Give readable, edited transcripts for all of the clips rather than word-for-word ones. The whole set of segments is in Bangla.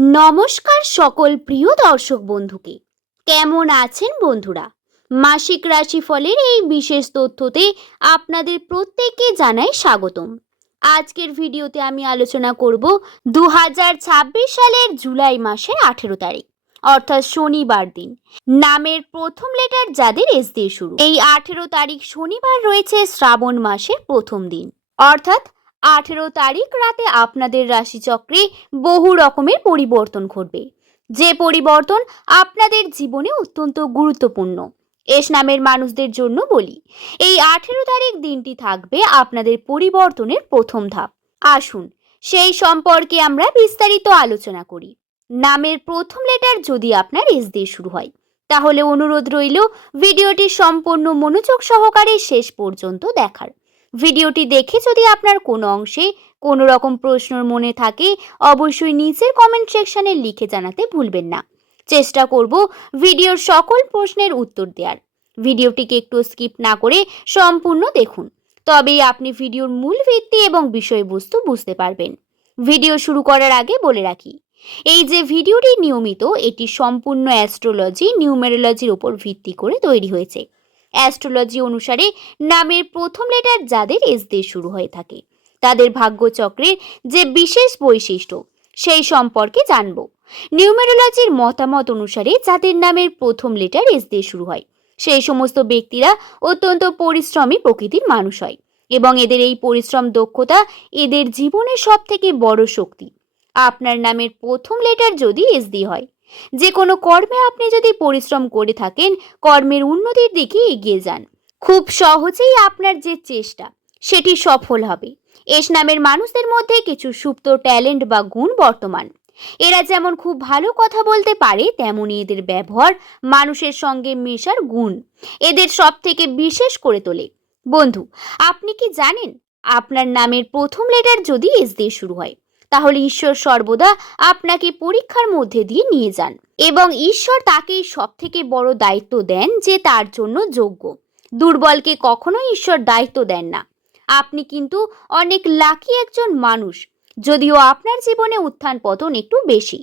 নমস্কার সকল প্রিয় দর্শক বন্ধুকে। কেমন আছেন বন্ধুরা? মাসিক রাশিফলের এই বিশেষ তথ্যতে আপনাদের প্রত্যেককে জানাই স্বাগতম। আজকের ভিডিওতে আমি আলোচনা করব 2026 সালের জুলাই মাসের 18 তারিখ অর্থাৎ শনিবার দিন নামের প্রথম লেটার যাদের এস দিয়ে শুরু। এই 18 তারিখ শনিবার রয়েছে শ্রাবণ মাসের প্রথম দিন, অর্থাৎ 18 তারিখ রাতে আপনাদের রাশিচক্রে বহু রকমের পরিবর্তন ঘটবে, যে পরিবর্তন আপনাদের জীবনে অত্যন্ত গুরুত্বপূর্ণ। এস নামের মানুষদের জন্য বলি, এই 18 তারিখ দিনটি থাকবে আপনাদের পরিবর্তনের প্রথম ধাপ। আসুন সেই সম্পর্কে আমরা বিস্তারিত আলোচনা করি। নামের প্রথম লেটার যদি আপনার এস দিয়ে শুরু হয়, তাহলে অনুরোধ রইল ভিডিওটি সম্পূর্ণ মনোযোগ সহকারে শেষ পর্যন্ত দেখার। ভিডিওটি দেখে যদি আপনার কোনো অংশে কোনো রকম প্রশ্ন মনে থাকে, অবশ্যই নিচের কমেন্ট সেকশনে লিখে জানাতে ভুলবেন না। চেষ্টা করব ভিডিওর সকল প্রশ্নের উত্তর দেওয়ার। ভিডিওটিকে একটু স্কিপ না করে সম্পূর্ণ দেখুন, তবেই আপনি ভিডিওর মূল ভিত্তি এবং বিষয়বস্তু বুঝতে পারবেন। ভিডিও শুরু করার আগে বলে রাখি, এই যে ভিডিওটি নিয়মিত, এটি সম্পূর্ণ অ্যাস্ট্রোলজি নিউমেরোলজির উপর ভিত্তি করে তৈরি হয়েছে। অ্যাস্ট্রোলজি অনুসারে নামের প্রথম লেটার যাদের এস দিয়ে শুরু হয়ে থাকে, তাদের ভাগ্যচক্রের যে বিশেষ বৈশিষ্ট্য সেই সম্পর্কে জানব। নিউমেরোলজির মতামত অনুসারে যাদের নামের প্রথম লেটার এস দিয়ে শুরু হয়, সেই সমস্ত ব্যক্তিরা অত্যন্ত পরিশ্রমী প্রকৃতির মানুষ হয় এবং এদের এই পরিশ্রম দক্ষতা এদের জীবনের সব থেকে বড় শক্তি। আপনার নামের প্রথম লেটার যদি এস দিয়ে হয়, যে কোনো কর্মে আপনি যদি পরিশ্রম করে থাকেন, কর্মের উন্নতির দিকে এগিয়ে যান। খুব সহজেই আপনার যে চেষ্টা সেটি সফল হবে। এস নামের মানুষদের মধ্যে কিছু সুপ্ত ট্যালেন্ট বা গুণ বর্তমান। এরা যেমন খুব ভালো কথা বলতে পারে, তেমনি এদের ব্যবহার, মানুষের সঙ্গে মেশার গুণ এদের সব থেকে বিশেষ করে তোলে। বন্ধু, আপনি কি জানেন আপনার নামের প্রথম লেটার যদি এস দিয়ে শুরু হয়, তাহলে ঈশ্বর সর্বদা আপনাকে পরীক্ষার মধ্যে দিয়ে নিয়ে যান এবং ঈশ্বর তাকেই সব থেকে বড় দায়িত্ব দেন যে তার জন্য যোগ্য। দুর্বলকে কখনোই ঈশ্বর দায়িত্ব দেন না। আপনি কিন্তু অনেক লাকি একজন মানুষ, যদিও আপনার জীবনে উত্থান পতন একটু বেশি,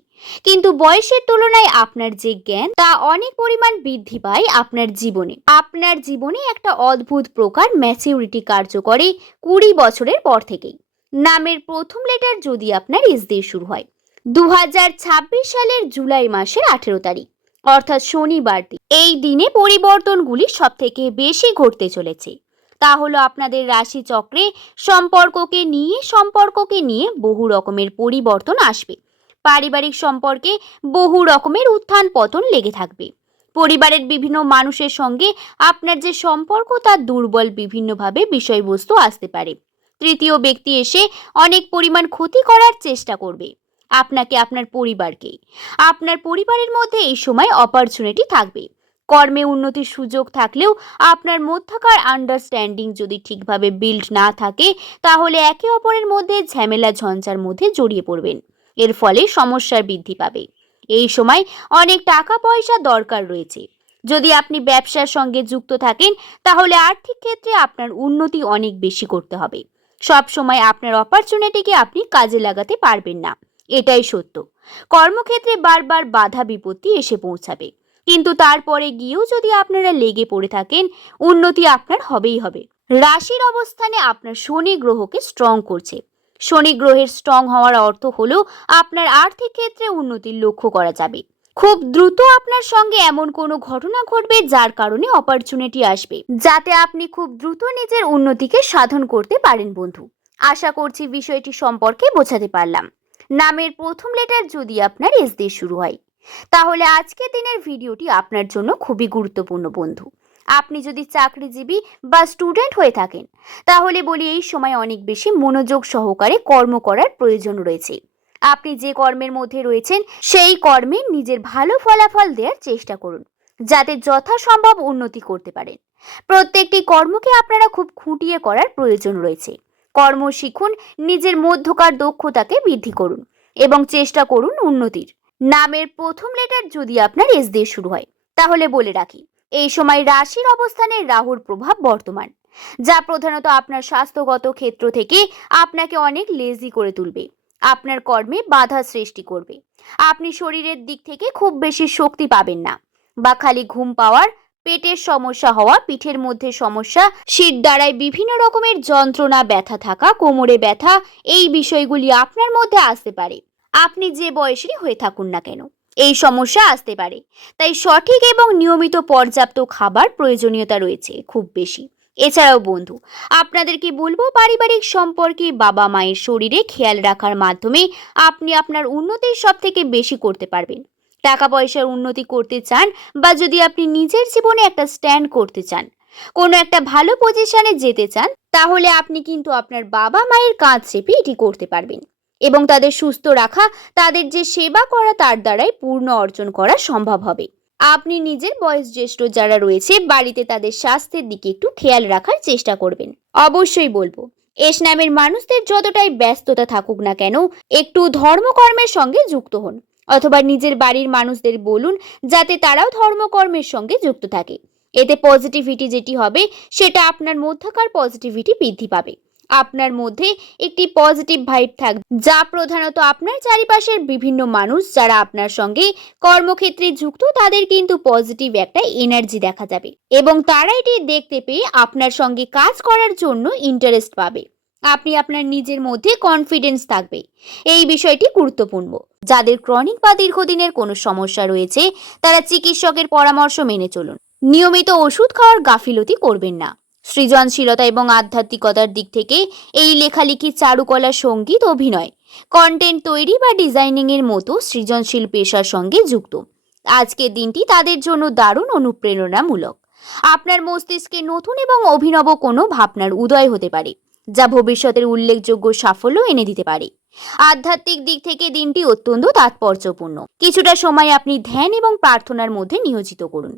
কিন্তু বয়সের তুলনায় আপনার যে জ্ঞান তা অনেক পরিমাণ বৃদ্ধি পায় আপনার জীবনে। আপনার জীবনে একটা অদ্ভুত প্রকার ম্যাচিউরিটি কার্য করে 20 বছরের পর থেকেই। নামের প্রথম লেটার যদি আপনার এস দিয়ে শুরু হয় 2026 সালের জুলাই মাসের 18 তারিখ অর্থাৎ শনিবার দিন, এই দিনে পরিবর্তনগুলি সব থেকে বেশি ঘটতে চলেছে। তা হলো আপনাদের রাশি চক্রে সম্পর্ককে নিয়ে বহু রকমের পরিবর্তন আসবে। পারিবারিক সম্পর্কে বহু রকমের উত্থান পতন লেগে থাকবে। পরিবারের বিভিন্ন মানুষের সঙ্গে আপনার যে সম্পর্ক তা দুর্বল বিভিন্নভাবে বিষয়বস্তু আসতে পারে। তৃতীয় ব্যক্তি এসে অনেক পরিমাণ ক্ষতি করার চেষ্টা করবে আপনাকে, আপনার পরিবারকে। আপনার পরিবারের মধ্যে এই সময় অপরচুনিটি থাকবে। কর্মে উন্নতির সুযোগ থাকলেও আপনার মধ্যকার আন্ডারস্ট্যান্ডিং যদি ঠিকভাবে বিল্ড না থাকে, তাহলে একে অপরের মধ্যে ঝামেলা ঝঞ্ঝার মধ্যে জড়িয়ে পড়বেন। এর ফলে সমস্যার বৃদ্ধি পাবে। এই সময় অনেক টাকা পয়সা দরকার রয়েছে। যদি আপনি ব্যবসার সঙ্গে যুক্ত থাকেন, তাহলে আর্থিক ক্ষেত্রে আপনার উন্নতি অনেক বেশি করতে হবে। সব সময় আপনার অপরচুনিটিকে আপনি কাজে লাগাতে পারবেন না, এটাই সত্য। কর্মক্ষেত্রে বারবার বাধা বিপত্তি এসে পৌঁছাবে, কিন্তু তারপরে গিয়েও যদি আপনারা লেগে পড়ে থাকেন, উন্নতি আপনার হবেই হবে। রাশির অবস্থানে আপনার শনি গ্রহকে স্ট্রং করছে। শনি গ্রহের স্ট্রং হওয়ার অর্থ হলো আপনার আর্থিক ক্ষেত্রে উন্নতির লক্ষ্য করা যাবে। খুব দ্রুত আপনার সঙ্গে এমন কোনো ঘটনা ঘটবে যার কারণে অপরচুনিটি আসবে, যাতে আপনি খুব দ্রুত নিজের উন্নতিকে সাধন করতে পারেন। বন্ধু, আশা করছি বিষয়টি সম্পর্কে বোঝাতে পারলাম। নামের প্রথম লেটার যদি আপনার এস দিয়ে শুরু হয়, তাহলে আজকের দিনের ভিডিওটি আপনার জন্য খুবই গুরুত্বপূর্ণ। বন্ধু, আপনি যদি চাকরিজীবী বা স্টুডেন্ট হয়ে থাকেন, তাহলে বলি এই সময় অনেক বেশি মনোযোগ সহকারে কর্ম করার প্রয়োজন রয়েছে। আপনি যে কর্মের মধ্যে রয়েছেন সেই কর্মে নিজের ভালো ফলাফল দেওয়ার চেষ্টা করুন, যাতে যথাসম্ভব উন্নতি করতে পারেন। প্রত্যেকটি কর্মকে আপনারা খুব খুঁটিয়ে করার প্রয়োজন রয়েছে। কর্ম শিখুন, নিজের মধ্যকার দক্ষতাকে বৃদ্ধি করুন এবং চেষ্টা করুন উন্নতির। নামের প্রথম লেটার যদি আপনার এস দিয়ে শুরু হয়, তাহলে বলে রাখি এই সময় রাশির অবস্থানে রাহুর প্রভাব বর্তমান, যা প্রধানত আপনার স্বাস্থ্যগত ক্ষেত্র থেকে আপনাকে অনেক লেজি করে তুলবে। আপনার কর্মে বাধা সৃষ্টি করবে। আপনি শরীরের দিক থেকে খুব বেশি শক্তি পাবেন না, বা খালি ঘুম পাওয়ার, পেটের সমস্যা হওয়া, পিঠের মধ্যে সমস্যা, শির দ্বারায় বিভিন্ন রকমের যন্ত্রণা, ব্যথা থাকা, কোমরে ব্যথা, এই বিষয়গুলি আপনার মধ্যে আসতে পারে। আপনি যে বয়সেরই হয়ে থাকুন না কেন, এই সমস্যা আসতে পারে। তাই সঠিক এবং নিয়মিত পর্যাপ্ত খাবার প্রয়োজনীয়তা রয়েছে খুব বেশি। এছাড়াও বন্ধু, আপনাদেরকে বলবো, পারিবারিক সম্পর্কে বাবা মায়ের শরীরে খেয়াল রাখার মাধ্যমে আপনি আপনার উন্নতির সব থেকে বেশি করতে পারবেন। টাকা পয়সার উন্নতি করতে চান, বা যদি আপনি নিজের জীবনে একটা স্ট্যান্ড করতে চান, কোনো একটা ভালো পজিশনে যেতে চান, তাহলে আপনি কিন্তু আপনার বাবা মায়ের কাঁধ চেপে এটি করতে পারবেন। এবং তাদের সুস্থ রাখা, তাদের যে সেবা করা, তার দ্বারাই পূর্ণ অর্জন করা সম্ভব হবে। আপনি নিজের বয়োজ্যেষ্ঠ যারা রয়েছে বাড়িতে, তাদের স্বাস্থ্যের দিকে একটু খেয়াল রাখার চেষ্টা করবেন। অবশ্যই বলবো, এস নামের মানুষদের যতটাই ব্যস্ততা থাকুক না কেন, একটু ধর্মকর্মের সঙ্গে যুক্ত হন, অথবা নিজের বাড়ির মানুষদের বলুন যাতে তারাও ধর্মকর্মের সঙ্গে যুক্ত থাকে। এতে পজিটিভিটি যেটি হবে, সেটা আপনার মধ্যকার পজিটিভিটি বৃদ্ধি পাবে। আপনার মধ্যে একটি পজিটিভ ভাইব থাকবে, যা প্রধানত আপনার চারিপাশের বিভিন্ন মানুষ যারা আপনার সঙ্গে কর্মক্ষেত্রে যুক্ত, তাদের কিন্তু পজিটিভ একটা এনার্জি দেখা যাবে, এবং তারা এটি দেখতে পেয়ে আপনার সঙ্গে কাজ করার জন্য ইন্টারেস্ট পাবে। আপনি আপনার নিজের মধ্যে কনফিডেন্স থাকবে। এই বিষয়টি গুরুত্বপূর্ণ। যাদের ক্রনিক বা দীর্ঘদিনের কোনো সমস্যা রয়েছে, তারা চিকিৎসকের পরামর্শ মেনে চলুন। নিয়মিত ওষুধ খাওয়ার গাফিলতি করবেন না। সৃজনশীলতা এবং আধ্যাত্মিকতার দিক থেকে এই লেখালেখি, চারুকলা, সঙ্গীত, অভিনয়, কন্টেন্ট তৈরি বা ডিজাইনিং এর মতো সৃজনশীল পেশার সঙ্গে যুক্ত। আজকের দিনটি তাদের জন্য দারুণ অনুপ্রেরণামূলক। আপনার মস্তিষ্কে নতুন এবং অভিনব কোনো ভাবনার উদয় হতে পারে, যা ভবিষ্যতের উল্লেখযোগ্য সাফল্য এনে দিতে পারে। আধ্যাত্মিক দিক থেকে দিনটি অত্যন্ত তাৎপর্যপূর্ণ। কিছুটা সময় আপনি ধ্যান এবং প্রার্থনার মধ্যে নিয়োজিত করুন।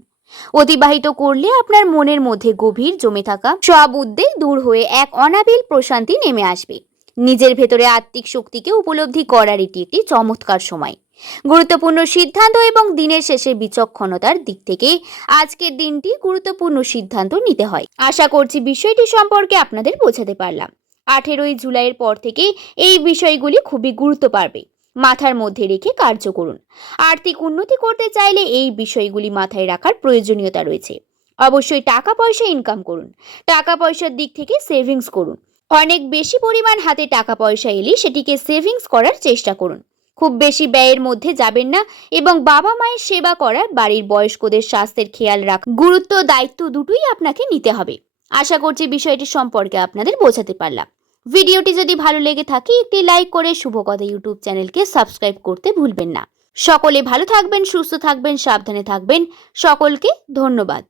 অতিবাহিত করলে আপনার মনের মধ্যে গভীর জমে থাকা সব উদ্বেগ দূর হয়ে এক অনাবিল প্রশান্তি নেমে আসবে। নিজের ভেতরে আত্মিক শক্তিকে উপলব্ধি করার এটি একটি চমৎকার সময়। গুরুত্বপূর্ণ সিদ্ধান্ত এবং দিনের শেষে বিচক্ষণতার দিক থেকে আজকের দিনটি গুরুত্বপূর্ণ সিদ্ধান্ত নিতে হয়। আশা করছি বিষয়টি সম্পর্কে আপনাদের বোঝাতে পারলাম। 18ই জুলাইয়ের পর থেকে এই বিষয়গুলি খুবই গুরুত্ব পাবে। মাথার মধ্যে রেখে কার্য করুন। আর্থিক উন্নতি করতে চাইলে এই বিষয়গুলি মাথায় রাখার প্রয়োজনীয়তা রয়েছে। অবশ্যই টাকা পয়সা ইনকাম করুন। টাকা পয়সার দিক থেকে সেভিংস করুন। অনেক বেশি পরিমাণ হাতে টাকা পয়সা এলে সেটিকে সেভিংস করার চেষ্টা করুন। খুব বেশি ব্যয়ের মধ্যে যাবেন না, এবং বাবা মায়ের সেবা করা, বাড়ির বয়স্কদের স্বাস্থ্যের খেয়াল রাখা, গুরুত্ব, দায়িত্ব দুটোই আপনাকে নিতে হবে। আশা করছি বিষয়টি সম্পর্কে আপনাদের বোঝাতে পারলাম। ভিডিওটি যদি ভালো লেগে থাকে, একটি লাইক করে শুভকথা ইউটিউব চ্যানেলকে সাবস্ক্রাইব করতে ভুলবেন না। সকলে ভালো থাকবেন, সুস্থ থাকবেন, সাবধানে থাকবেন। সকলকে ধন্যবাদ।